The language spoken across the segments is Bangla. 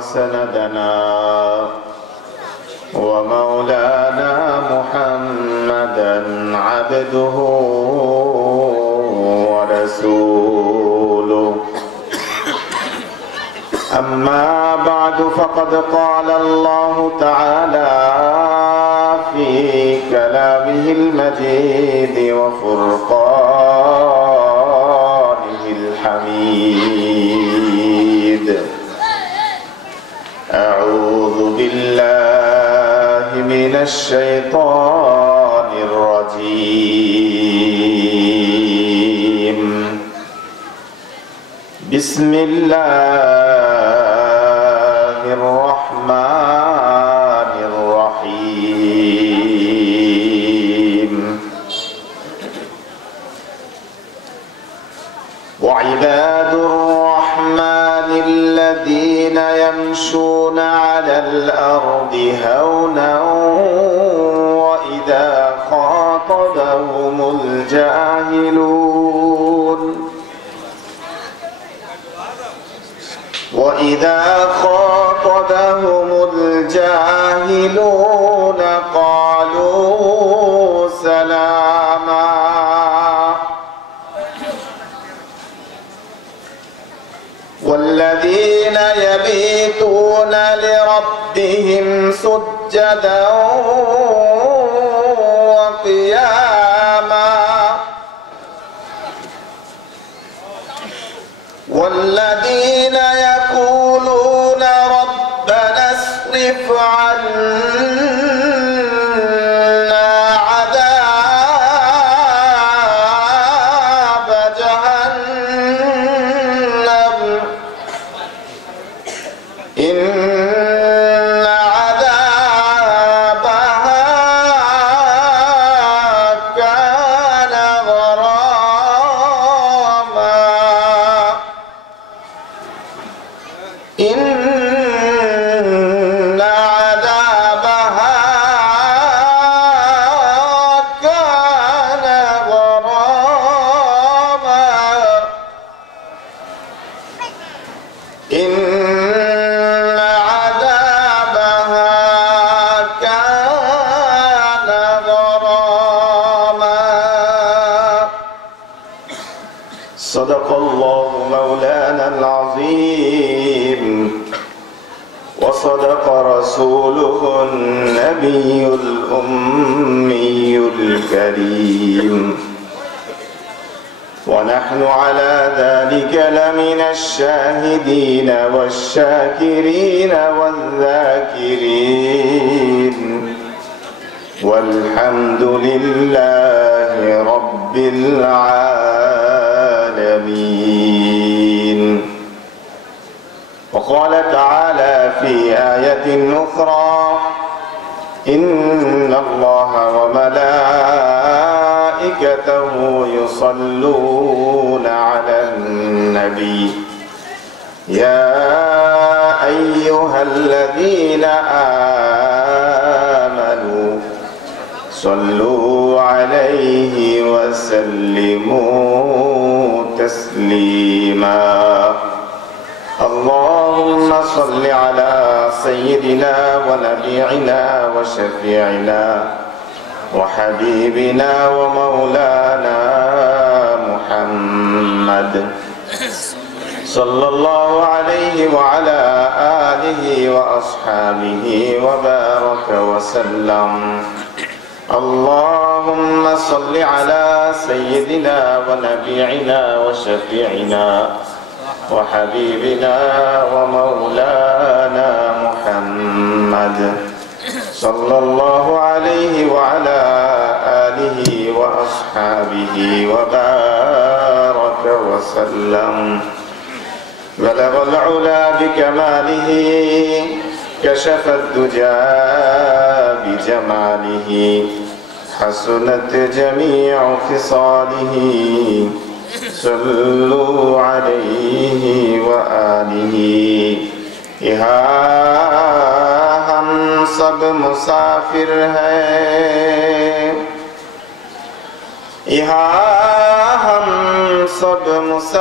وسندنا ومولانا محمدا عبده ورسوله. أما بعد فقد قال الله تعالى في كلامه المجيد وفرقانه الحميد: أعوذ بالله من الشيطان الرجيم. بسم الله الرحمن الرحيم. وعباد الرحمن الذين يمشون على الأرض هونا وإذا خاطبهم الجاهلون قالوا سلاما. والذين يبيتون لربهم سجدا وقياما والذين يقولون ربنا اصرف عنا عذاب جهنم إن عذابها كان غراما إن عذابها كان غراما إن عذابها كان غراما. صدق الله مولانا العظيم وصدق رسوله النبي الأمي الكريم. ونحن على ذلك لمن الشاهدين والشاكرين والذاكرين والحمد لله رب العالمين. وقال تعالى في آية أخرى: إن الله وملائكته يصلون على النبي يا أيها الذين آمنوا صلوا عليه وسلموا تسليما. اللهم صل على سيدنا ونبينا وشفيعنا وحبيبنا ومولانا محمد صلى الله عليه وعلى آله وأصحابه وبارك وسلم. اللهم صل على سيدنا ونبينا وشفيعنا وحبيبنا ومولانا محمد صلى الله عليه وعلى آله وأصحابه وبارك وسلم. بلغ العلا بكماله كشف الدجى بجماله حسنت جميع خصاله صلوا عليه وآله. यहाँ हम सब मुसाफिर हैं, यहाँ हम सब मुसाफिर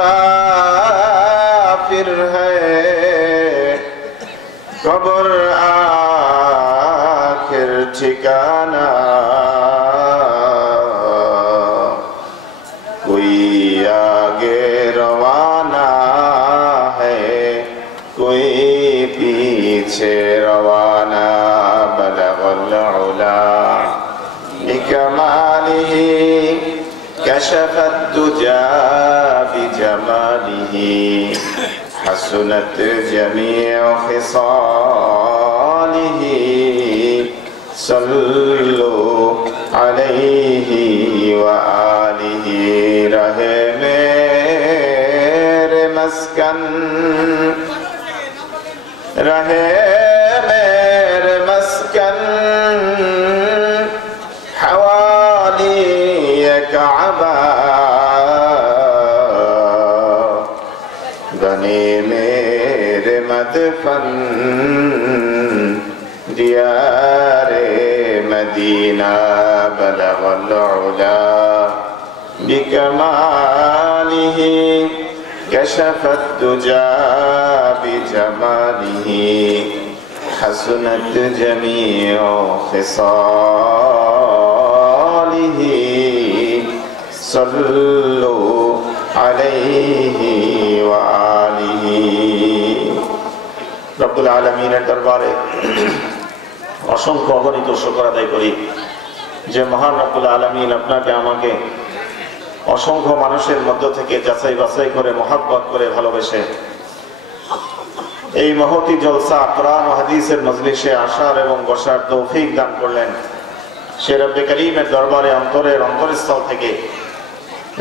हैं, কবর আখির ঠিকানা, कोई आगे रवाना है कोई पीछे रवाना, बलगल उला बिकमालिह कशफत दुजा बिजमालिह, हसनत जमीअ खिसालिह, सल्लु अलैहि व आलिहि। रहे मेरे मस्कन, रहे मेरे मस्कन, हवाली काबा, बने मेरे मदफन दियारे मदीना, बलगल उला बिकमालिह कशफत दुजा बिजमालिह, हसनत जमीअ खिसालिह, सल्लु अलैहि व आलिहि। रब्बुल आलमीনের দরবারে অসংখ্য অগণিত শুকর আদায় করি যে মহান রব্বুল আলামিন আপনাকে আমাকে অসংখ্য মানুষের মধ্য থেকে যাচাই বাছাই করে মহব্বত করে ভালোবেসে এই মহতি জলসা কোরআন ও হাদিসের মজলিসে আসার এবং বসার তৌফিক দান করলেন। সে রব্বে করিমের দরবারে অন্তরের অন্তরস্থল থেকে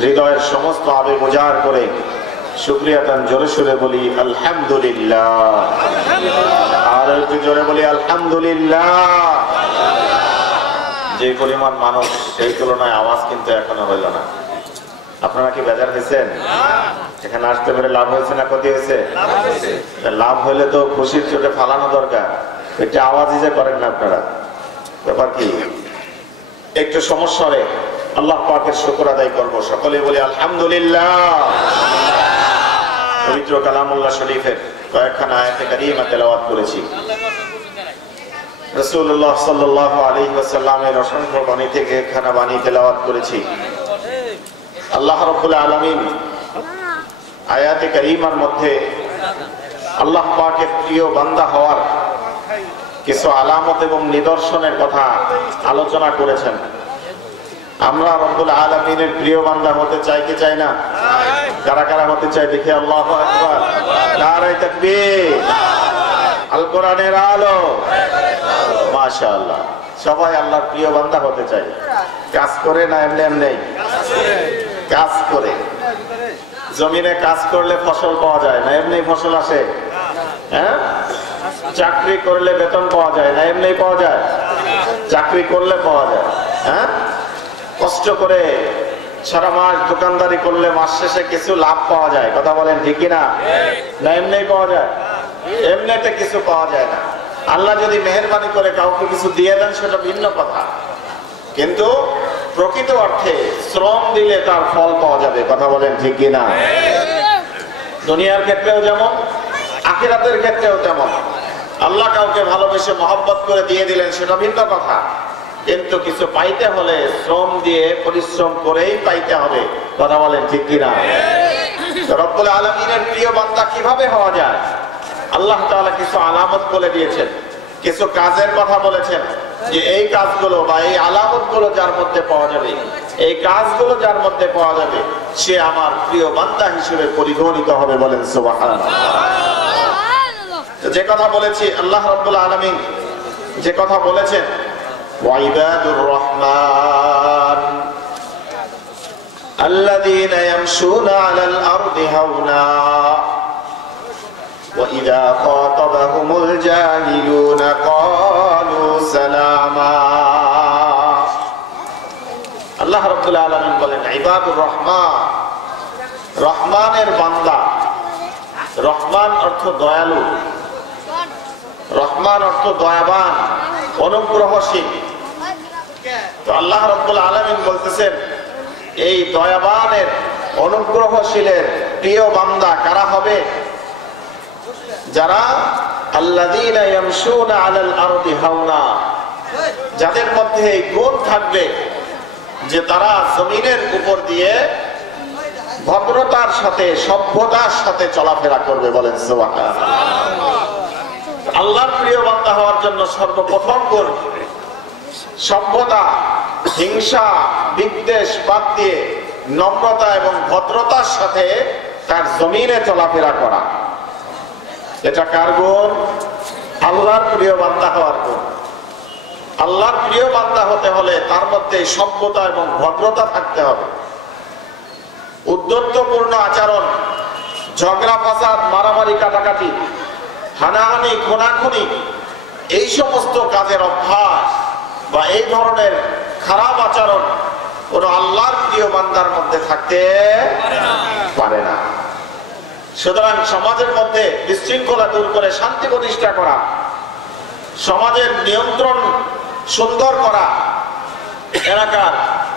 হৃদয়ের সমস্ত আবেগ উজাড় করে শুকরিয়া তান জোরে সুরে বলি আলহামদুলিল্লাহ। আর একটু জোরে বলি আলহামদুলিল্লাহ। যে পরিমাণ মানুষ সেই তুলনায় আওয়াজ কিন্তু এখনো হইল না। আপনারা কি বেজার হয়েছেন? এখানে আসতে পেরে লাভ হয়েছে না ক্ষতি হয়েছে? লাভ হইলে তো খুশির চোটে ফালানো দরকার, একটা আওয়াজই যে করেন না আপনারা, ব্যাপার কি? একটু সমস্যা হবে, আল্লাহ পাকের শুকর আদায় করব। সকলে বলি আলহামদুলিল্লাহ। পবিত্র কালামুল্লাহ শরীফের কয়েকখানা আয়াতে কারিমা তেলাওয়াত করেছি। রাসূলুল্লাহ সাল্লাল্লাহু আলাইহি ওয়াসাল্লামের অসংখ্য বাণী থেকে একখানা বাণী তেলাওয়াত করেছি। আল্লাহ রাব্বুল আলামিন আয়াতে কারিমার মধ্যে আল্লাহ পাকের প্রিয় বান্দা হওয়ার কিছু আলামত এবং নিদর্শনের কথা আলোচনা করেছেন। আমরা রব্বুল আলামিনের প্রিয় বান্দা হতে চাই কি চাই না? কারা কারা হতে চাই দেখি আল্লাহু আকবার। নারে তাকবীর। আল কোরআনের আলো। মাশাআল্লাহ। সবাই আল্লাহর প্রিয় বান্দা হতে চাই। কাজ করে না এমনি এমনি? কাজ করে। জমিনে কাজ করলে ফসল পাওয়া যায় না এমনি ফসল আসে? হ্যাঁ? চাকরি করলে বেতন পাওয়া যায় না এমনি পাওয়া যায়? চাকরি করলে পাওয়া যায়। হ্যাঁ? কষ্ট করে সারা মাস দোকানদারি করলে মাস শেষে কিছু লাভ পাওয়া যায়, কথা বলেন ঠিক না? না এমনি পাওয়া যায়? এমনিতে কিছু পাওয়া যায় না। আল্লাহ যদি মেহেরবানি করে কাউকে কিছু দিয়ে দেন সেটা ভিন্ন কথা, কিন্তু প্রকৃত অর্থে শ্রম দিলে তার ফল পাওয়া যাবে, কথা বলেন ঠিক না? দুনিয়ার ক্ষেত্রেও যেমন আখিরাতের ক্ষেত্রেও তেমন। আল্লাহ কাউকে ভালোবেসে মহব্বত করে দিয়ে দিলেন সেটা ভিন্ন কথা, কিন্তু কিছু পাইতে হলে শ্রম দিয়ে পরিশ্রম করেই পাইতে হবে, কথা বলেন ঠিক কিনা? রব্বুল আলামিনের প্রিয় বান্দা কিভাবে হওয়া যায়? আল্লাহ তাআলা কিছু আলামত বলে দিয়েছেন, কিছু কাজের কথা বলেছেন যে এই কাজগুলো বা এই আলামতগুলো যার মধ্যে পাওয়া যাবে, এই কাজগুলো যার মধ্যে পাওয়া যাবে, সে আমার প্রিয় বান্দা হিসেবে পরিগণিত হবে। বলেন সুবহানাল্লাহ। যে কথা বলেছি আল্লাহ রাব্বুল আলামিন যে কথা বলেছেন, ওয়াইবাদুর রহমান আল্লাযীনা ইয়ামশুনা আলাল আরদি হাওনা وَإِذَا خَاطَبَهُمُ الْجَاهِلُونَ قَالُوا سَلَامًا। আল্লাহ রাব্বুল আলামিন বলেন ইবাদুর রহমান, রহমানের বান্দা। রহমান অর্থ দয়ালু, রহমান অর্থ দয়াবান, অনুগ্রহশীল। তো আল্লাহ রাব্বুল আলামিন বলতেছেন এই দয়াবানের অনুগ্রহশীলের প্রিয় বান্দা কারা হবে? যারা আল্লাযীনা ইয়ামশুনা আলাল আরদি হাওনা, যাদের মধ্যে এই গুণ থাকবে যে তারা জমিনের উপর দিয়ে ভদ্রতার সাথে সভ্যতার সাথে চলাফেরা করবে। বলেন সুবহানাল্লাহ। আল্লাহর প্রিয় বান্দা হওয়ার জন্য সর্বপ্রথম গুণ সভ্যতা, হিংসা বিদ্বেষ বাদ দিয়ে নম্রতা এবং ভদ্রতার সাথে তার জমিনে চলাফেরা করা। এটা কার গুণ? আল্লাহর প্রিয় বান্দা হওয়ার গুণ। আল্লাহর প্রিয় বান্দা হতে হলে তার মধ্যে সভ্যতা এবং ভদ্রতা থাকতে হবে। উদ্ধত্তপূর্ণ আচরণ, ঝগড়া ফাসাদ, মারামারি কাটাকাটি, হানাহানি খুনাখুনি, এই সমস্ত কাজের অভ্যাস বা এই ধরনের খারাপ আচরণ কোন আল্লাহর প্রিয় বান্দার মধ্যে থাকতে পারে না। সুতরাং সমাজের মধ্যে বিশৃঙ্খলা দূর করে শান্তি প্রতিষ্ঠা করা, সমাজের নিয়ন্ত্রণ সুন্দর করা, এলাকার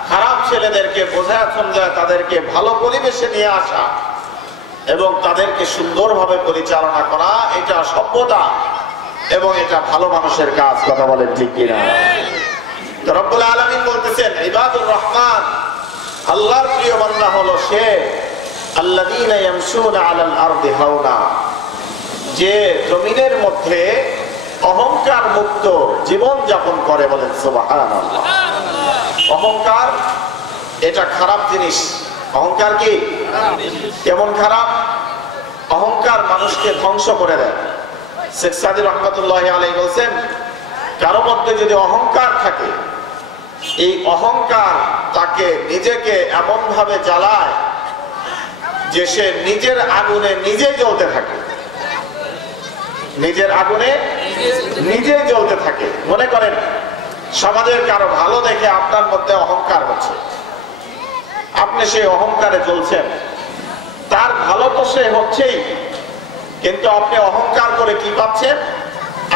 খারাপ ছেলেদেরকে বোঝায় সমঝায় তাদেরকে ভালো পরিবেশে নিয়ে আসা এবং তাদেরকে সুন্দরভাবে পরিচালনা করা, এটা সভ্যতা এবং এটা ভালো মানুষের কাজ। কথা বলেন ঠিক কিনা? রব্বুল আলামিন বলতেছেন ইবাদুর রহমান, আল্লাহর প্রিয় বান্দা হলো সে আল্লাযীনা ইয়ামশুনা আলাল আরদি হাওনা, যে জমিনের মধ্যে অহংকার মুক্ত জীবন যাপন করে। বলেন সুবহানাল্লাহ। অহংকার এটা খারাপ জিনিস। অহংকার কি? কেমন খারাপ? অহংকার মানুষকে ধ্বংস করে দেয়। শেখ সাদী রহমাতুল্লাহি আলাইহি বলেন, কারো মধ্যে যদি অহংকার থাকে, এই অহংকার তাকে নিজেকে এমন ভাবে জ্বালায় যে সে নিজের আগুনে নিজেই জ্বলতে থাকে। নিজের আগুনে নিজেই জ্বলতে থাকে। মনে করেন সমাজের কারো ভালো দেখে আপনার মধ্যে অহংকার হচ্ছে, আপনি সেই অহংকারে জ্বলছেন। তার ভালো তো সে হচ্ছেই, কিন্তু আপনি অহংকার করে কি পাচ্ছেন?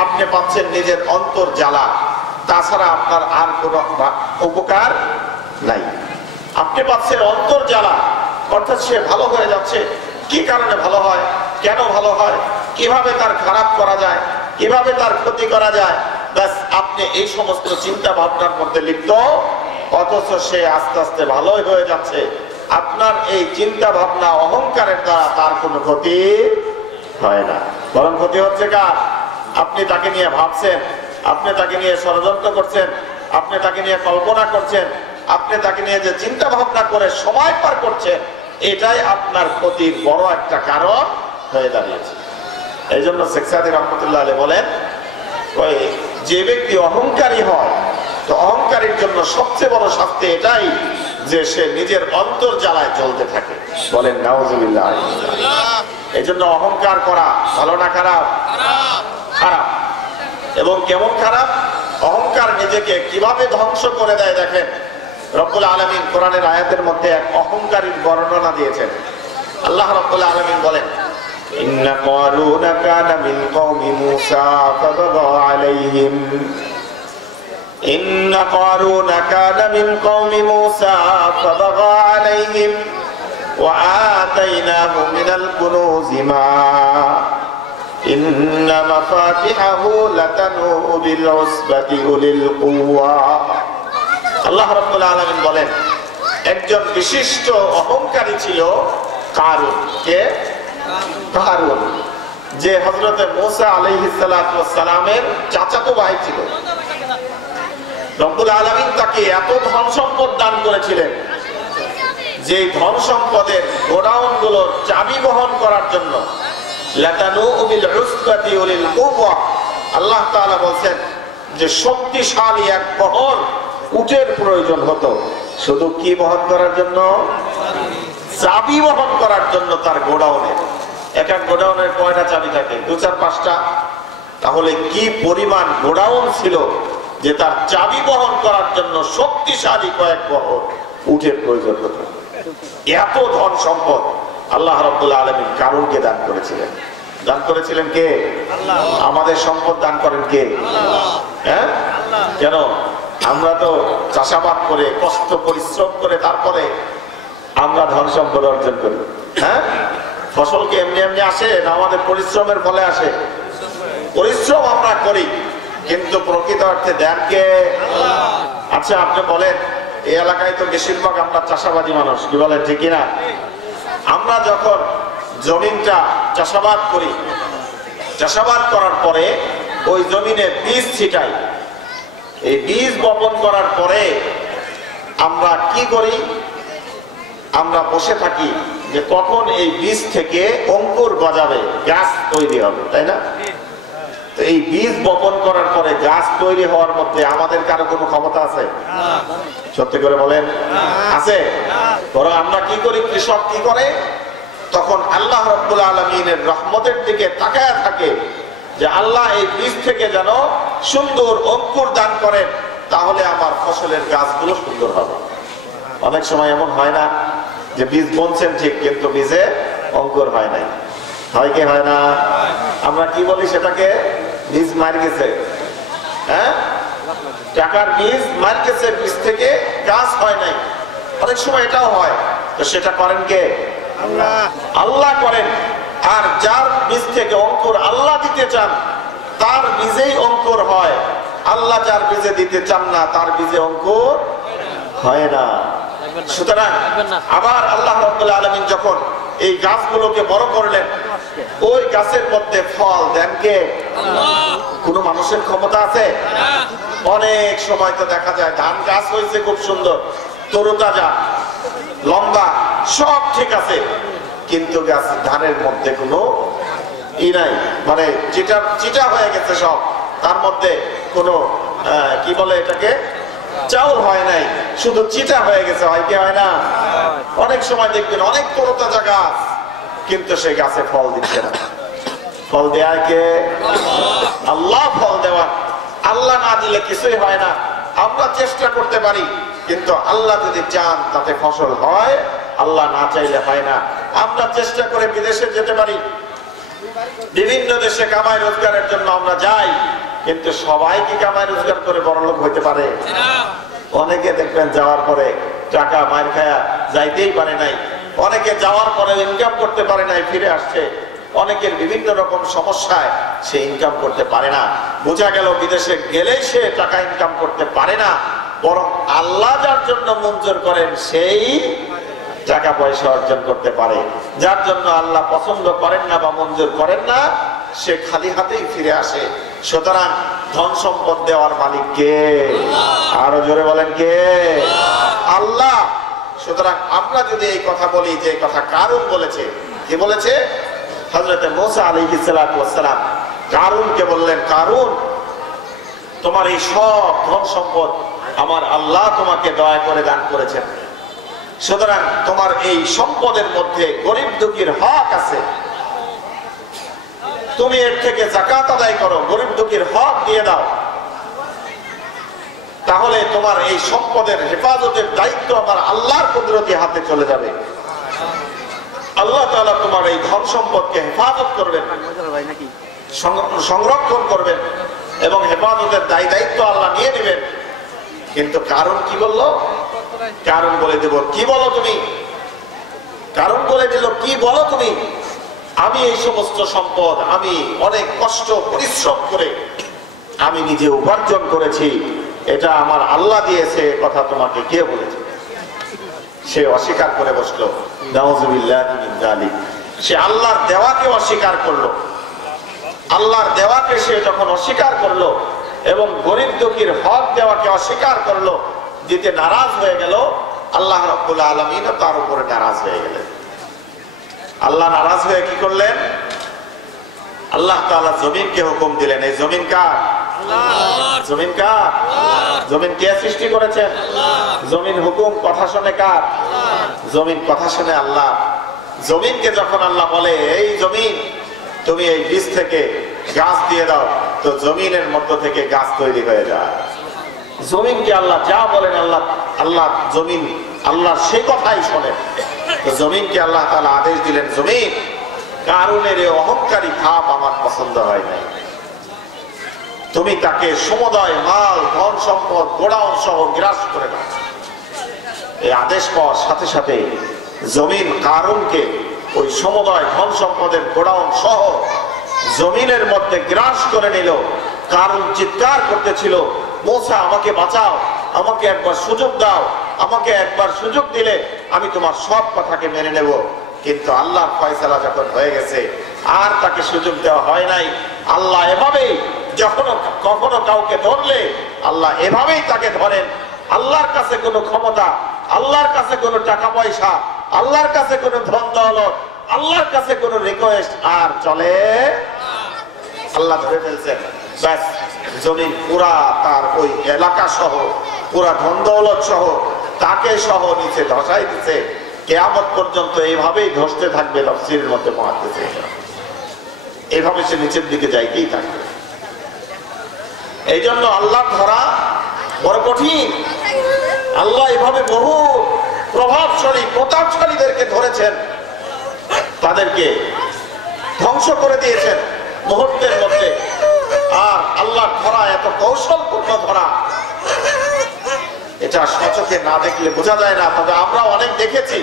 আপনি পাচ্ছেন নিজের অন্তর জ্বালা, তাছাড়া আপনার আর কোনো উপকার নাই। আপনি পাচ্ছেন অন্তর জ্বালা, অর্থাৎ সে ভালো হয়ে যাচ্ছে। কি কারণে ভালো হয়, কেন ভালো হয়, কিভাবে তার খারাপ করা যায়, কিভাবে তার ক্ষতি করা যায়, ব্যাস আপনি এই সমস্ত চিন্তা ভাবনার মধ্যে লিপ্ত, অথচ সে আস্তে আস্তে ভালোই হয়ে যাচ্ছে। আপনার এই চিন্তা ভাবনা অহংকারের দ্বারা তার কোনো ক্ষতি হয় না, বরং ক্ষতি হচ্ছে কার? আপনি তাকে নিয়ে ভাবছেন, আপনি তাকে নিয়ে ষড়যন্ত্র করছেন, আপনি তাকে নিয়ে কল্পনা করছেন, আপনি তাকে নিয়ে যে চিন্তা ভাবনা করে সময় পার করছেন, এটাই আপনার ক্ষতির বড় একটা কারণ হয়ে দাঁড়িয়েছে। এই জন্য শেখ সাদী রহমতুল্লাহ আলাইহি বলেন, যে ব্যক্তি অহংকারী হয়, তো অহংকারীর জন্য সবচেয়ে বড় শাস্তি এটাই যে সে নিজের অন্তর জ্বালায় জ্বলতে থাকে। বলেন নাউজুবিল্লাহ। এই জন্য অহংকার করা ভালো না খারাপ? খারাপ। এবং কেমন খারাপ? অহংকার নিজেকে কিভাবে ধ্বংস করে দেয় দেখেন। রব্বুল আলামিন কোরআনের আয়াতের মধ্যে এক অহংকারীর বর্ণনা দিয়েছেন। আল্লাহ রব্বুল আলামিন বলেন, ইন্না কারুনা কানা মিন কওমি মূসা ফাবাগা আলাইহিম ইন্না কারুনা কানা মিন কওমি মূসা ফাবাগা আলাইহিম ওয়া আতাইনাহু মিনাল কুনুজি মা ইন্না মাফাতিহাহু লাতানু বিল উসবাতি উলিল কুওয়া। আল্লাহ রাব্বুল আলামিন বলেন, একজন বিশিষ্ট অহংকারী ছিল কারুন। কে? কারুন, যে হযরত মূসা আলাইহিস সালাতু ওয়াস সালামের চাচাতো ভাই ছিল। রব্বুল আলামিন তাকে এত ধন সম্পদ দান করেছিলেন যে ধন সম্পদের গোডাউনগুলোর চাবি বহন করার জন্য লাতানু বিল উসবাতি উলিল কুওয়া, আল্লাহ তাআলা বলেন যে শক্তিশালী এক বহর উটের প্রয়োজন হতো। শুধু কি বহন করার জন্য? চাবি বহন করার জন্য তার গোডাউনে। এক এক গোডাউনের কয়টা চাবি থাকে? 2-4-5টা। তাহলে কি পরিমাণ গোডাউন ছিল যে তার চাবি বহন করার জন্য শক্তিশালী কয়েক বহর উটের প্রয়োজন হতো। এত ধন সম্পদ আল্লাহ রাব্বুল আলামিন কারুনকে দান করেছিলেন। দান করেছিলেন কে? আল্লাহ। আমাদের সম্পদ দান করেন কে? আল্লাহ। হ্যাঁ, কেন? আমরা তো চাষাবাদ করে কষ্ট পরিশ্রম করে তারপরে আমরা ধন সম্পদ অর্জন করি। হ্যাঁ, ফসল কি এমনি এমনি আসে না আমাদের পরিশ্রমের ফলে আসে? করি, কিন্তু প্রকৃত অর্থে দেন কে? আচ্ছা আপনি বলেন, এই এলাকায় তো বেশিরভাগ আমরা চাষাবাদী মানুষ, কি বলেন ঠিক কিনা? আমরা যখন জমিনটা চাষাবাদ করি, চাষাবাদ করার পরে ওই জমিনে বীজ ছিটাই। এই বীজ বপন করার পরে আমরা কি করি? আমরা বসে থাকি যে কখন এই বীজ থেকে অঙ্কুর গজাবে, গাছ তৈরি হবে, তাই না? তো এই বীজ বপন করার পরে গাছ তৈরি হওয়ার মধ্যে আমাদের কারো কোনো ক্ষমতা আছে? সত্যি করে বলেন, আছে? বরং আমরা কি করি, কৃষক কি করে, তখন আল্লাহ রাব্বুল আলামিনের রহমতের দিকে তাকায় থাকে যে আল্লাহ এই বীজ থেকে যেন সুন্দর অঙ্কুর দান করেন, তাহলে আমার ফসলের গাছগুলো সুন্দর হবে। অনেক সময় এমন হয় না যে বীজ বুনছেন ঠিক, কিন্তু বীজে অঙ্কুর হয় নাই? হয় কি হয় না? আমরা কি বলি সেটাকে? বীজ মার গেছে। হ্যাঁ, টাকার বীজ মার গেছে, বীজ থেকে গাছ হয় নাই। অনেক সময় এটাও হয়। তো সেটা করেন কে? আল্লাহ করেন। আর যার বীজ থেকে অঙ্কুর আল্লাহ দিতে চান, তার বীজেই অঙ্কুর হয়। আল্লাহ যার বীজে দিতে চান না, তার বীজে অঙ্কুর হয় না। সুতরাং আবার আল্লাহ রাব্বুল আলামিন যখন এই গাছগুলোকে বড় করলেন, ওই গাছের মধ্যে ফল দেন কে? কোন মানুষের ক্ষমতা আছে? অনেক সময় তো দেখা যায় ধান গাছ হয়েছে খুব সুন্দর, তরুতাজা, লম্বা, সব ঠিক আছে, কিন্তু গাছ ধানের মধ্যে কোনো ই নাই, মানে চিটা হয়ে গেছে সব, তার মধ্যে কোনো কি বলে এটাকে, চাউল হয় নাই, শুধু চিটা হয়ে গেছে। হয় কি হয় না? অনেক সময় দেখবেন অনেক তরুতাজা গাছ, কিন্তু সেই গাছে ফল দিচ্ছে না। ফল দেয় কে? আল্লাহ ফল দেওয়ার। আল্লাহ না দিলে কিছুই হয় না। আমরা চেষ্টা করতে পারি, কিন্তু আল্লাহ যদি চান তাতে ফসল হয়, আল্লাহ না চাইলে হয় না। আমরা চেষ্টা করে বিদেশে যেতে পারি, বিভিন্ন দেশে কামাই রোজগারের জন্য আমরা যাই, কিন্তু সবাই কি কামাই রোজগার করে বড়লোক হইতে পারে? অনেকে দেখবেন যাওয়ার পরে টাকা মার খায়া যাইতেই পারে নাই, অনেকে যাওয়ার পরে ইনকাম করতে পারে নাই, ফিরে আসছে। অনেকের বিভিন্ন রকম সমস্যায় সে ইনকাম করতে পারে না। বোঝা গেল বিদেশে গেলেই সে টাকা ইনকাম করতে পারে না, বরং আল্লাহ যার জন্য মঞ্জুর করেন সেই টাকা পয়সা অর্জন করতে পারে। যার জন্য আল্লাহ পছন্দ করেন না বা মঞ্জুর করেন না, সে খালি হাতেই ফিরে আসে। সুতরাং ধন সম্পদ দেওয়ার মালিক কে? আরো জোরে বলেন কে? আল্লাহ। সুতরাং আমরা যদি এই কথা বলি, যে কথা কারুন বলেছে, কি বলেছে? হযরত মূসা আলাইহিস সালাতু ওয়াস সালাম কারুনকে বললেন, কারুন, তোমার এই সব ধন সম্পদ আমার আল্লাহ তোমাকে দয়া করে দান করেছেন, সুতরাং তোমার এই সম্পদের মধ্যে গরিব দুঃখীর হক আছে, তুমি এর থেকে যাকাত আদায় করো, গরিব দুঃখীর হক দিয়ে দাও, তাহলে তোমার এই সম্পদের হেফাজতের দায়িত্ব আমার আল্লাহর কুদরতি হাতে চলে যাবে। আল্লাহ তাআলা তোমার এই ধন সম্পদকে হেফাজত করবেন, সংরক্ষণ করবেন, এবং হেফাজতের দায়িত্ব আল্লাহ নিয়ে নেবেন। কিন্তু কারণ কি বলল? কারণ বলে দেব, কি বলো তুমি? কারণ বলে দিল, কি বলো তুমি? আমি এই সমস্ত সম্পদ আমি অনেক কষ্ট পরিশ্রম করে আমি নিজে উপার্জন করেছি, এটা আমার আল্লাহ দিয়েছে, কথা তোমাকে কে বলেছে? সে অস্বীকার করে বসলো। নাউযুবিল্লাহি মিন যালিক। সে আল্লাহর দেওয়াকে অস্বীকার করলো। আল্লাহর দেওয়াকে সে যখন অস্বীকার করলো এবং গরিব দুঃখীর হক দেওয়াকে অস্বীকার করলো, দিতে নারাজ হয়ে গেল, আল্লাহ রাব্বুল আলামিনও তার উপরে নারাজ হয়ে গেলেন। আল্লাহ নারাজ হয়ে কি করলেন? আল্লাহ তাআলা জমিনকে হুকুম দিলেন। এই জমিন কার? জমিন কার? জমিন কে সৃষ্টি করেছেন? জমিন হুকুম কথা শুনে কার? জমিন কথা শুনে আল্লাহ। জমিনকে যখন আল্লাহ বলে, এই জমিন তুমি এই বীজ থেকে গাছ দিয়ে দাও, তো জমিনের মধ্য থেকে গাছ তৈরি হয়ে যায়। জমিনকে আল্লাহ যা বলেন, আল্লাহ জমিন আল্লাহর সেই কথাই শোনেন। তো জমিনকে আল্লাহ তাআলা আদেশ দিলেন, জমিন, কারুনের এই অহংকারী ভাব আমার পছন্দ হয় নাই, তুমি তাকে সমুদয় মাল ধন সম্পদ গোডাউন সহ গ্রাস করে দাও। এই আদেশ পাওয়ার সাথে সাথে জমিন কারুনকে ওই সমুদয় ধন সম্পদের গোডাউন সহ জমিনের মধ্যে গ্রাস করে নিল। কারণ চিৎকার করতেছিল, মূসা আমাকে বাঁচাও, আমাকে একবার সুযোগ দাও, আমাকে একবার সুযোগ দিলে আমি তোমার সব কথাকে মেনে নেব। কিন্তু আল্লাহর ফয়সালা যখন হয়ে গেছে আর তাকে সুযোগ দেওয়া হয় নাই। আল্লাহ এভাবেই যখন কখনো কাউকে ধরলে আল্লাহ এভাবেই তাকে ধরেন। আল্লাহর কাছে কোনো ক্ষমতা, আল্লাহর কাছে কোনো টাকা পয়সা, আল্লাহর কাছে কোনো ধন দৌলত, আল্লাহর কাছে কোনো রিকোয়েস্ট আর চলে। আল্লাহ ধরে ফেলছেন, ব্যাস জমিন পুরা তার ওই এলাকা সহ, পুরা ধন দৌলত সহ, তাকে সহ নিচে ধসাই দিচ্ছে। কিয়ামত পর্যন্ত এইভাবেই ধসতে থাকবে। তাফসীরের মধ্যে মহাদ্দিস এইভাবে সে নিচের দিকে যাইতেই থাকবে। এই জন্য আল্লাহ ধরা বড় কঠিন। আল্লাহ এভাবে বহু প্রভাবশালী প্রতাপশালীদেরকে ধরেছেন, তাদেরকে ধ্বংস করে দিয়েছেন মুহূর্তের মধ্যে। আর আল্লাহ ধরা এত কৌশলপূর্ণ ধরা, এটা সচক্ষে না দেখলে বোঝা যায় না। তবে আমরা অনেক দেখেছি।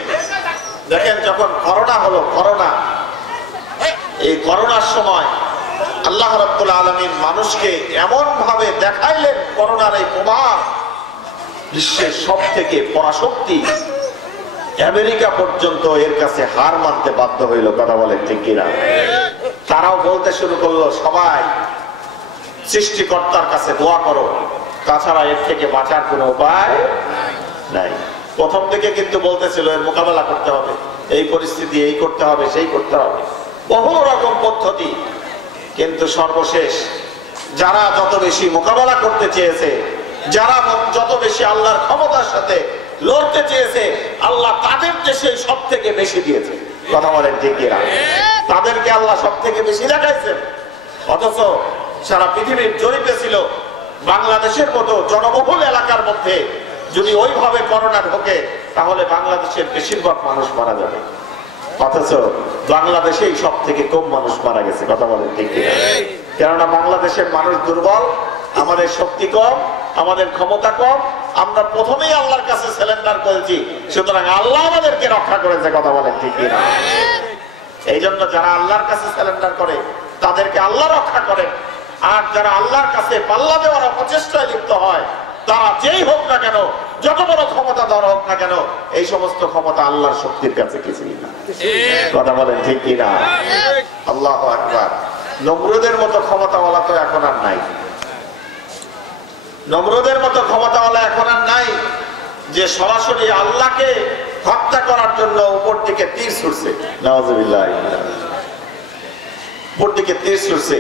দেখেন যখন করোনা হলো, করোনা, এই করোনার সময় আল্লাহ রাব্বুল আলামিন মানুষকে এমন ভাবে দেখাইলেন করোনার এই প্রভাব, বিশ্বের সব থেকে পরাশক্তি আমেরিকা পর্যন্ত এর কাছে হার মানতে বাধ্য হইল। কথা বলেন ঠিক কিনা? তারাও বলতে শুরু করলো, সবাই সৃষ্টিকর্তার কাছে দোয়া করো, তাছাড়া এর থেকে বাঁচার কোনো উপায় নাই। প্রথম থেকে কিন্তু বলতেছিল এর মোকাবেলা করতে হবে, এই পরিস্থিতি এই করতে হবে, সেই করতে হবে, বহু রকম পদ্ধতি। কিন্তু সর্বশেষ যারা যত বেশি মোকাবেলা করতে চেয়েছে, যারা যত বেশি আল্লাহর ক্ষমতার সাথে লড়তে চেয়েছে, আল্লাহ তাদের দেশে সব থেকে বেশি দিয়েছে। কথা বলেন ঠিক কিনা? তাদেরকে আল্লাহ সব থেকে বেশি দেখাইছেন। অথচ সারা পৃথিবীর জরিপে ছিল বাংলাদেশের মতো জনবহুল এলাকার মধ্যে যদি ওইভাবে করোনা ঢোকে তাহলে বাংলাদেশের বেশিরভাগ মানুষ মারা যাবে। অথচ বাংলাদেশেই সব থেকে কম মানুষ মারা গেছে। কথা বলেন ঠিক কিনা? কেননা বাংলাদেশের মানুষ দুর্বল, আমাদের শক্তি কম, আমাদের ক্ষমতা কম, আমরা প্রথমেই আল্লাহর কাছে সারেন্ডার করেছি, সুতরাং আল্লাহ আমাদেরকে রক্ষা করেছে। কথা বলেন ঠিক কিনা? এই জন্য যারা আল্লাহর কাছে সারেন্ডার করে তাদেরকে আল্লাহ রক্ষা করেন। আর যারা আল্লাহর কাছে পাল্লা দেওয়ার প্রচেষ্টায় লিপ্ত হয়, তারা যেই হোক না কেন, যত বড় ক্ষমতা ধর হোক না কেন, এই সমস্ত ক্ষমতা আল্লাহর শক্তির কাছে কিছুই না। কথা বলেন ঠিক কিনা? আল্লাহু আকবার। নমরুদের মতো ক্ষমতাওয়ালা তো এখন আর নাই। নমরুদের মতো ক্ষমতাওয়ালা এখন আর নাই যে সরাসরি আল্লাহকে হত্যা করার জন্য উপর দিকে তীর ছুড়ছে। নাউযুবিল্লাহ। উপর দিকে তীর ছুড়ছে,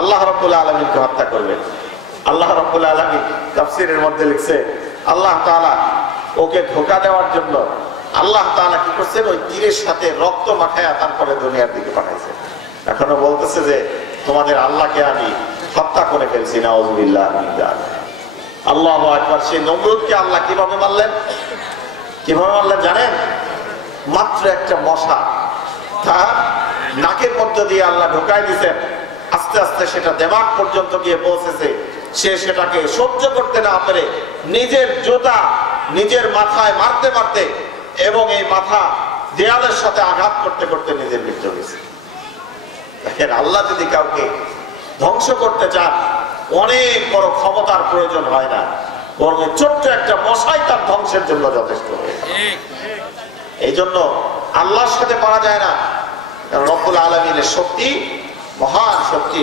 আল্লাহ রাব্বুল আলামিনকে হত্যা করবেন। আল্লাহ রাব্বুল আলামিন তাফসীরের মধ্যে লিখছে, আল্লাহ তাআলা ওকে ধোঁকা দেওয়ার জন্য আল্লাহ তাআলা কি করছেন, ওই তীরের সাথে রক্ত মাখায়া তারপরে দুনিয়ার দিকে পাঠাইছে। এখনো বলতেছে যে তোমাদের আল্লাহকে আমি হত্যা করে ফেলছি। নাউযুবিল্লাহ। আল্লাহু আকবার। সেই নমরুদকে আল্লাহ কিভাবে মারলেন? কিভাবে মারলেন জানেন? মাত্র একটা মশা তার নাকের মধ্য দিয়ে আল্লাহ ঢোকাই দিয়েছেন। আস্তে আস্তে সেটা দিমাগ পর্যন্ত গিয়ে পৌঁছেছে। সে সেটাকে সহ্য করতে না পেরে নিজের জোতা নিজের মাথায় মারতে মারতে এবং এই মাথা দেয়ালের সাথে আঘাত করতে করতে নিজের মৃত্যু হয়েছে। দেখেন, আল্লাহ যদি কাউকে ধ্বংস করতে চান অনেক বড় ক্ষমতার প্রয়োজন হয় না, বরং ছোট্ট একটা মশাই তার ধ্বংসের জন্য যথেষ্ট হয়ে যায়। এই জন্য আল্লাহর সাথে পারা যায় না। রব্বুল আলামিনের শক্তি মহান শক্তি,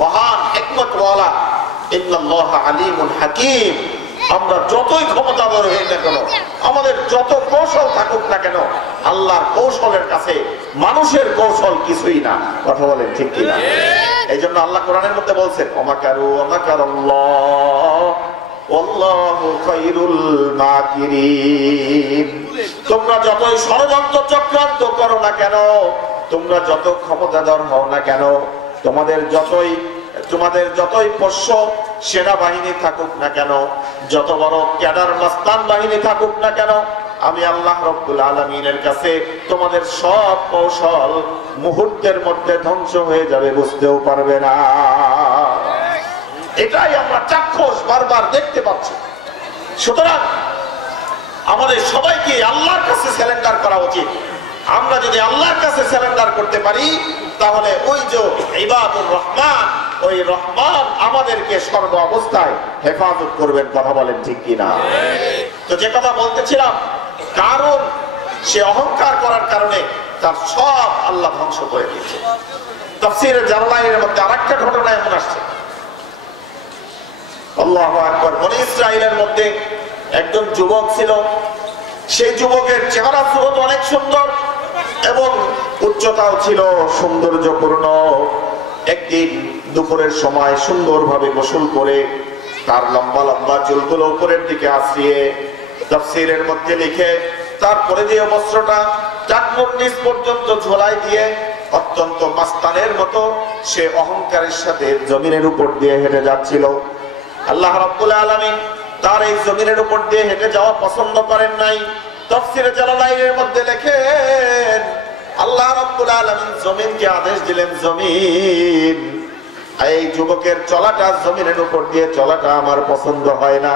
মহান হিকমতওয়ালা। ইন্নাল্লাহা আলিমুন হাকীম। আমরা যতই ক্ষমতাধর হই না কেন, আমাদের যত কৌশল থাকুক না কেন, আল্লাহর কৌশলের কাছে মানুষের কৌশল কিছুই না। কথা বলেন ঠিক কিনা? এই জন্য আল্লাহ কোরআনের মধ্যে বলছেন, ওমাকারু ওমাকারাল্লাহ ওয়াল্লাহু খায়রুল মাকিরিন। তোমরা যতই ষড়যন্ত্র চক্রান্ত করো না কেন, তোমরা যত ক্ষমতাধর হও না কেন, তোমাদের যতই পোষ্য সেনাবাহিনী থাকুক না কেন, যত বড় ক্যাডার মাস্তান বাহিনী থাকুক না কেন, আমি আল্লাহ রব্বুল আলামিনের কাছে তোমাদের সব কৌশল মুহূর্তের মধ্যে ধ্বংস হয়ে যাবে, বুঝতেও পারবে না। এটাই আমরা চাক্ষুষ বারবার দেখতে পাচ্ছি। সুতরাং আমাদের সবাইকে আল্লাহর কাছে সারেন্ডার করা উচিত। আমরা যদি আল্লাহর কাছে সারেন্ডার করতে পারি তাহলে ওই যে ইবাদুর রহমান ওই রহমান আমাদেরকে সর্ব অবস্থায় হেফাজত করবেন। কথা বলেন ঠিক কিনা? তো যে কথা বলতেছিলাম, কারণ সে অহংকার করার কারণে তার সব আল্লাহ ধ্বংস করে দিয়েছে। তাফসীরে জালালাইনের মধ্যে আরেকটা ঘটনা এমন আসছে, আল্লাহু আকবার। বনী ইসরাইলের মধ্যে একজন যুবক ছিল। সেই যুবকের চেহারা সুরত অনেক সুন্দর এবং উচ্চতাও ছিল সৌন্দর্যপূর্ণ। একদিন দুপুরের সময় সুন্দরভাবে গোসল করে তার লম্বা লম্বা চুলগুলো উপরের দিকে আশ্রিয়ে, তাফসীরের মধ্যে লিখে তারপরে দিয়ে বস্ত্রটা টাকনুর নিচ পর্যন্ত ঝোলাই দিয়ে অত্যন্ত মাস্তানের মতো সে অহংকারের সাথে জমিনের উপর দিয়ে হেঁটে যাচ্ছিল। আল্লাহ রাব্বুল আলামিন তার এই জমিনের উপর দিয়ে হেঁটে যাওয়া পছন্দ করেন নাই। তাফসীরে জালালাইনের মধ্যে লেখেন, আল্লাহ রাব্বুল আলামিন জমিনকে আদেশ দিলেন, জমিন, এই যুবকের চলাটা, জমিনের উপর দিয়ে চলাটা আমার পছন্দ হয় না।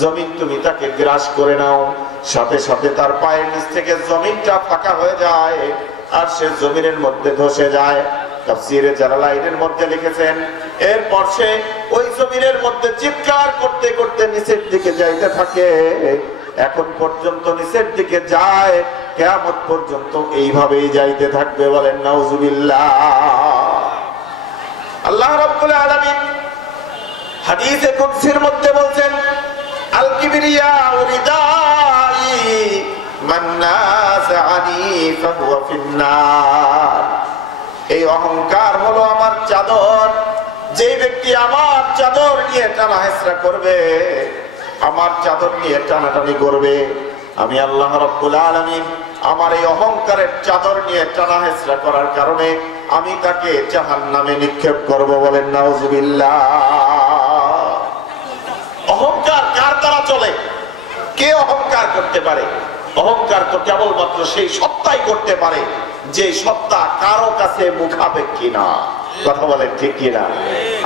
জমিন, তুমি তাকে গ্রাস করে নাও। সাথে সাথে তার পায়ের নিচ থেকে জমিনটা ফাঁকা হয়ে যায় আর সে জমিনের মধ্যে ধসে যায়। তাফসীরে জালালাইনের মধ্যে লিখেছেন, এরপর সে ওই জমিনের মধ্যে চিৎকার করতে করতে নিচের দিকে যাইতে থাকে। এখন পর্যন্ত নিচের দিকে যায়, কিয়ামত পর্যন্ত এইভাবেই যাইতে থাকবে। বলেন নাউজুবিল্লাহ। আল্লাহ রাব্বুল আলামিন হাদিসে কুদসির মধ্যে বলছেন, আল কিবরিয়া রিদাই মান নাযাআনি ফাহুয়া ফিন্নার। এই অহংকার হলো আমার চাদর। যে ব্যক্তি আমার চাদর নিয়ে টানা হেসরা করবে, আমার চাদর নিয়ে টানাটানি করবে, আমি আল্লাহ রাব্বুল আলামিন আমার এই অহংকারের চাদর নিয়ে টানা হেসরা করার কারণে আমি তাকে জাহান্নামে নিক্ষেপ করব। বলেন নাউজুবিল্লাহ। অহংকার কার দ্বারা চলে? কে অহংকার করতে পারে? অহংকার তো কেবলমাত্র সেই সত্তাই করতে পারে যে সত্তা কারো কাছে মুখাপেক্ষী না। কথা বলেন ঠিক কিনা?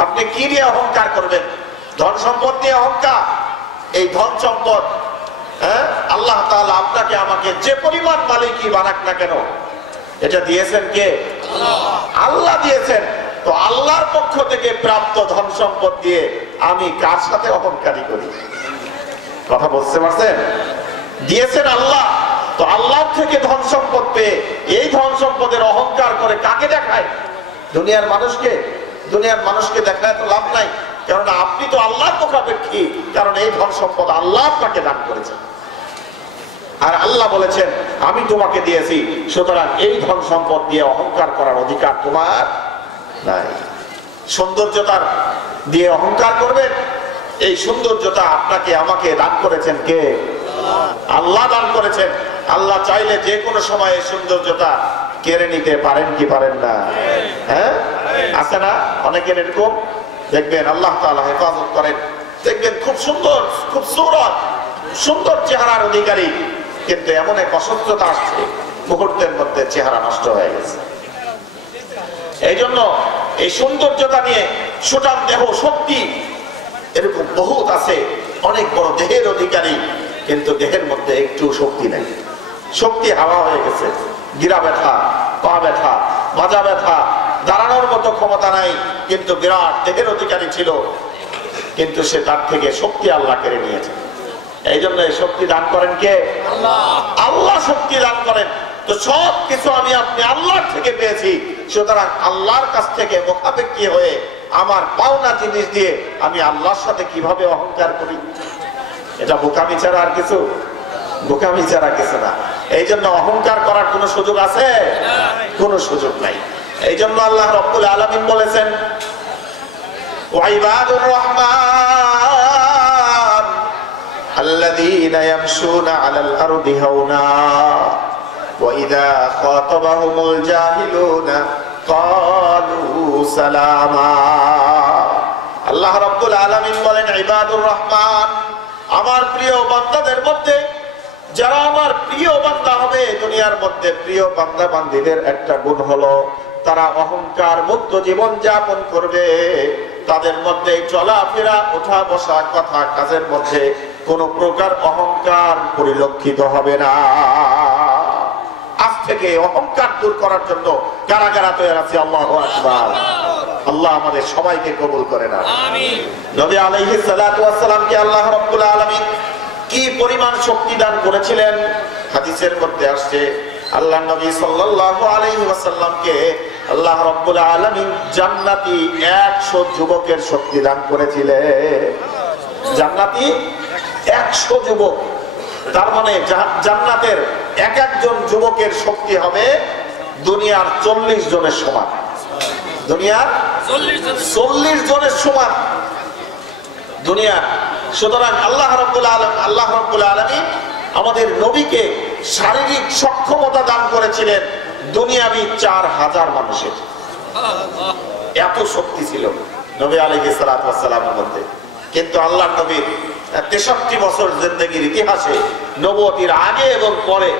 আপনি কি নিয়ে অহংকার করবেন? ধন সম্পদ নিয়ে অহংকার? এই ধন সম্পদ আল্লাহ তাআলা আপনাকে আমাকে যে পরিমাণ মালিকই বানাক না কেন, এটা দিয়েছেন কে? আল্লাহ দিয়েছেন। তো আল্লাহর পক্ষ থেকে প্রাপ্ত ধন সম্পদ দিয়ে আমি কার সাথে অহংকারী করি? কথা বুঝতে পারছেন? দিয়েছেন আল্লাহ, তো আল্লাহ থেকে ধন সম্পদ পেয়ে এই ধন সম্পদের অহংকার করে কাকে দেখায়? দুনিয়ার মানুষকে। দুনিয়ার মানুষকে দেখায় তো লাভ নাই, কারণ আপনি তো আল্লাহর মুখাপেক্ষী, কারণ এই ধন সম্পদ আল্লাহ আপনাকে দান করেছেন। আর আল্লাহ বলেছেন আমি তোমাকে দিয়েছি, সুতরাং এই ধন সম্পদ দিয়ে অহংকার করার অধিকার তোমার নাই। সৌন্দর্যতার দিয়ে অহংকার করবেন? এই সৌন্দর্যতা আপনাকে আমাকে দান করেছেন কে? আল্লাহ দান করেছেন। আল্লাহ চাইলে যে কোনো সময় এই সৌন্দর্যতা কেড়ে নিতে পারেন কি পারেন না? হ্যাঁ, আছে না অনেকের এরকম? দেখবেন আল্লাহ তাআলা হেফাজত করেন, দেখবেন খুব সুন্দর, খুব সুন্দর চেহারার অধিকারী, কিন্তু এমন এক অসুস্থতা আসছে মুহূর্তের মধ্যে চেহারা নষ্ট হয়ে গেছে। এই জন্য এই সৌন্দর্যতা নিয়ে সুঠাম দেহ, শক্তি, এরকম বহুত আছে, অনেক বড় দেহের অধিকারী, কিন্তু দেহের মধ্যে একটু শক্তি নেই। শক্তি হাওয়া হয়ে গেছে, গিরা ব্যথা, পা ব্যথা, মাজা ব্যথা, দাঁড়ানোর মতো ক্ষমতা নাই, কিন্তু বিরাট দেহের অধিকারী ছিল, কিন্তু সে তার থেকে শক্তি আল্লাহ কেড়ে নিয়েছে। এই জন্য এই শক্তি দান করেন কে? আল্লাহ শক্তি দান করেন। তো সব কিছু আমি আপনি আল্লাহর থেকে পেয়েছি, সুতরাং আল্লাহর কাছ থেকে মুখাপেক্ষী হয়ে আমার পাওনা জিনিস দিয়ে আমি আল্লাহর সাথে কিভাবে অহংকার করি? এটা বোকামি ছাড়া আর কিছু? বোকামি ছাড়া কিছু না। এই জন্য অহংকার করার কোন সুযোগ আছে? কোন সুযোগ নাই। এই জন্য আল্লাহ রাব্বুল আলামিন বলেছেন, ওয়াইবাদুর রহমান আল্লাযীনা ইয়ামশুনা আলাল আরদি হাওনা ওয়া ইযা খাতাবাহুমুল জাহিলুনা ক্বালু সালামা। আল্লাহ রাব্বুল আলামিন বলেন, ইবাদুর রহমান, আমার প্রিয় বান্দাদের মধ্যে যারা আমার প্রিয় বান্দা হবে, দুনিয়ার মধ্যে প্রিয় বান্দা বান্দীদের একটা গুণ হলো তারা অহংকার মুক্ত জীবন যাপন করবে। তাদের মধ্যে চলাফেরা, ওঠা বসা, কথা কাজের মধ্যে কোন প্রকার অহংকার পরিলক্ষিত হবে না। আজ থেকে অহংকার দূর করার জন্য কারা কারা তৈরি আছে? আল্লাহু আকবার, আল্লাহ আমাদের সবাইকে কবুল করে না। আমিন। নবী আলাইহিস সালাতু ওয়াস সালামকে আল্লাহ রাব্বুল আলামিন কি পরিমাণ শক্তি দান করেছিলেন, হাদিসের মধ্যে আসছে আল্লাহ নবী সাল্লাল্লাহু আলাইহি ওয়াসাল্লামকে আল্লাহ রাব্বুল আলামিন জান্নাতি 100 যুবকের শক্তি দান করেছিলেন। জান্নাতি 100 যুবক, তার মানে জান্নাতের এক একজন যুবকের শক্তি হবে দুনিয়ার 40 জনের সমান। দুনিয়ার 40 জনের সমান দুনিয়ার। সুতরাং আল্লাহ রাব্বুল আলামিন আমাদের নবীকে শারীরিক সক্ষমতা দান করেছিলেন দুনিয়াবি 4000 মানুষের। এত শক্তি ছিল নবী আলাইহিস সালাতু ওয়াস সালামের মধ্যে। কিন্তু আল্লাহ নবীর 63 বছর জিন্দেগির ইতিহাসে নবুয়তির আগে এবং পরে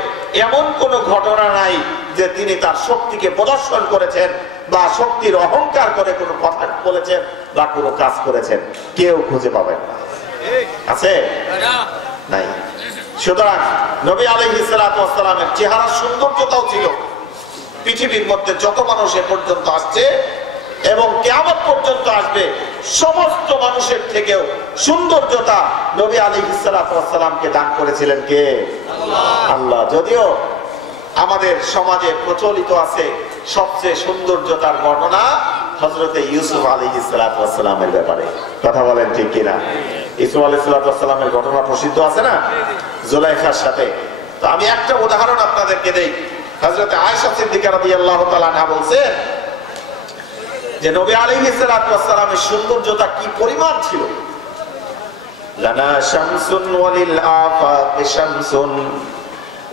এমন কোন ঘটনা নাই যে তিনি তার শক্তিকে প্রদর্শন করেছেন বা শক্তির অহংকার করে কোনো কথা বলেছেন বা কোনো কাজ করেছেন, কেউ খুঁজে পাবেন না। আছে? নাই। সুতরাং নবী আলাইহিস সালাতু ওয়াস সালামের চেহারার সৌন্দর্যতাও ছিল পৃথিবীর মধ্যে যত মানুষ এ পর্যন্ত আসছে এবং কিয়ামত পর্যন্ত আসবে সমস্ত মানুষের থেকেও সৌন্দর্যতা নবী আলাইহিস সালাতু ওয়াস সালামকে দান করেছিলেন কে? আল্লাহ। যদিও আমাদের সমাজে প্রচলিত আছে সবচেয়ে সৌন্দর্যতার বর্ণনা হযরতে ইউসুফ আলাইহিস সালাতু ওয়াস সালামের ব্যাপারে। কথা বলেন ঠিক কিনা? ইউসুফ আলাইহিস সালাতু ওয়াস সালামের ঘটনা প্রসিদ্ধ আছে না জুলাইখার সাথে। তো আমি একটা উদাহরণ আপনাদেরকে দেই। হযরতে আয়েশা সিদ্দিকা রাদিয়াল্লাহু তাআলা আনহা বলছেন যে নবী আলাইহিস সালাতু ওয়াস সালামের সৌন্দর্যতা কি পরিমাণ ছিল। লানা শামসুন ওয়ালিল আফাকি শামসুন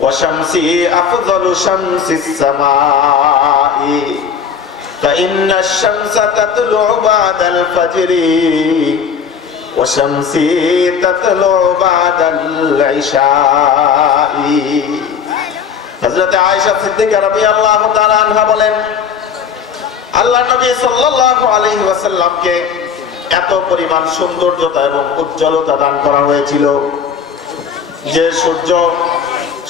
ওয়া শামসি আফযালু শামসিস সামাই ফাইন্না আশ-শামসা তাতলু'ু বা'দাল ফাজরি ওয়া শামসি তাতলু'ু বা'দাল ইশাই। হযরতে আয়েশা সিদ্দিকা রাদিয়াল্লাহু তাআলা আনহা বলেন আল্লাহ নবী সাল্লাল্লাহু আলাইহি ওয়াসাল্লামকে এত পরিমাণ সৌন্দর্যতা এবং উজ্জ্বলতা দান করা হয়েছিল যে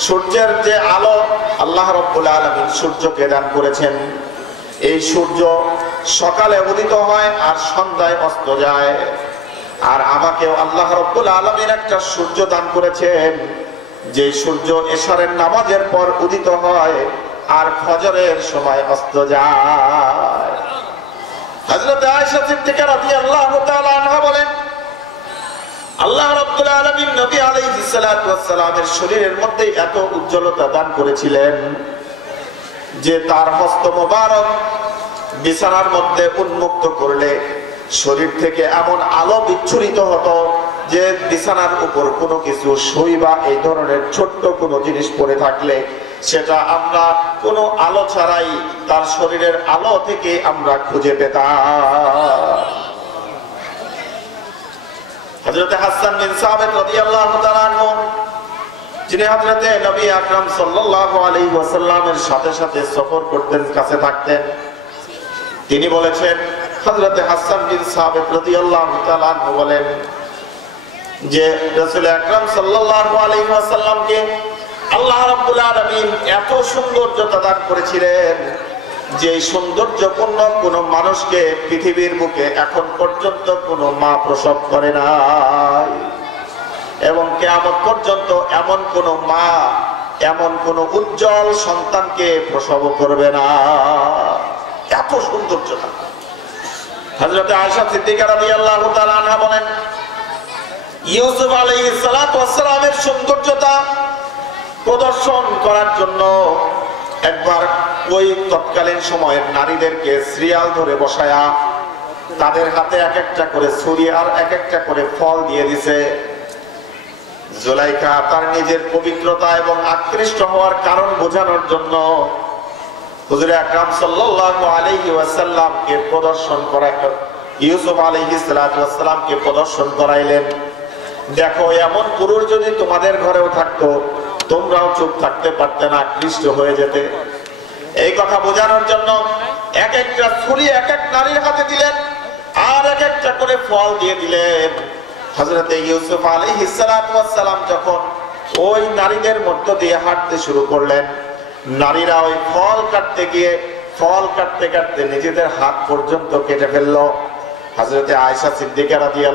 সূর্যের যে আলো আল্লাহ রাব্বুল আলামিন সূর্যকে দান করেছেন, এই সূর্য সকালে উদিত হয় আর সন্ধ্যায় অস্ত যায়। আর আমাকেও আল্লাহ রাব্বুল আলামিন একটা সূর্য দান করেছেন যে সূর্য এশারের নামাজের পর উদিত হয় আর ফজরের সময় অস্ত যায়। হযরত আয়েশা সিদ্দিকা রাদিয়াল্লাহু তাআলা আনহা বলেন আল্লাহ রাব্বুল আলামিন নবী আলাইহিস সালাতু ওয়াস সালামের শরীরের মধ্যে এত উজ্জ্বলতা দান করেছিলেন যে তার হস্ত মোবারক বিছানার মধ্যে উন্মুক্ত করলে শরীর থেকে এমন আলো বিচ্ছুরিত হতো যে বিছানার উপর কোনো কিছু সুই বা এই ধরনের ছোট্ট কোনো জিনিস পড়ে থাকলে সেটা আমরা কোনো আলো ছাড়াই তার শরীরের আলো থেকে আমরা খুঁজে পেতাম। হযরত হাসান বিন সাবিত রাদিয়াল্লাহু তাআলা আনহু যিনি হযরতে নবী আকরাম সাল্লাল্লাহু আলাইহি ওয়াসাল্লামের সাথে সাথে সফর করতেন, কাছে থাকতেন, তিনি বলেছেন হযরত হাসান বিন সাবিত রাদিয়াল্লাহু তাআলা আনহু বলেন যে রাসূল আকরাম সাল্লাল্লাহু আলাইহি ওয়াসাল্লামকে আল্লাহ রাব্বুল আলামিন এত সৌন্দর্যতা দান করেছিলেন যে সৌন্দর্যপূর্ণ কোন মানুষকে পৃথিবীর বুকে এখন পর্যন্ত কোনো মা প্রসব করে নাই এবং কিয়ামত পর্যন্ত এমন কোন মা এমন কোন উজ্জ্বল সন্তানকে প্রসব করবে না। এত সৌন্দর্যতা। হযরত আয়েশা সিদ্দিকা রাদিয়াল্লাহু তাআলা আনহা বলেন ইউসুফ আলাইহিস সালাতু ওয়াস সালামের সৌন্দর্যতা প্রদর্শন করার জন্য একবার ওই তৎকালীন সময়ের নারীদেরকে সিরিয়াল ধরে বসায়া তাদের হাতে এক একটা করে ছুরি আর এক একটা করে ফল দিয়ে দিছে। জুলাইখা তার নিজের পবিত্রতা এবং আকৃষ্ট হওয়ার কারণ বোঝানোর জন্য হুজুর আকরাম সাল্লাল্লাহু আলাইহি ওয়াসাল্লামকে প্রদর্শন করাইলেন, ইউসুফ আলাইহিস সালাতু ওয়াস সালামকে প্রদর্শন করাইলেন। দেখো এমন পুরুষ যদি তোমাদের ঘরেও থাকতো তোমরাও চুপ থাকতে পারতে না, আকৃষ্ট হয়ে যেতে। এই কথা বোঝানোর জন্য এক একটা ছুরি এক এক নারীর হাতে দিলেন আর এক একটা করে ফল দিয়ে দিলেন। হযরত ইউসুফ আলাইহিস সালাতু ওয়াস সালাম যখন ওই নারীদের মধ্য দিয়ে হাঁটতে শুরু করলেন, নারীরা ওই ফল কাটতে গিয়ে ফল কাটতে কাটতে নিজেদের হাত পর্যন্ত কেটে ফেললো। হযরতে আয়েশা সিদ্দিকা রাদিয়াল্লাহু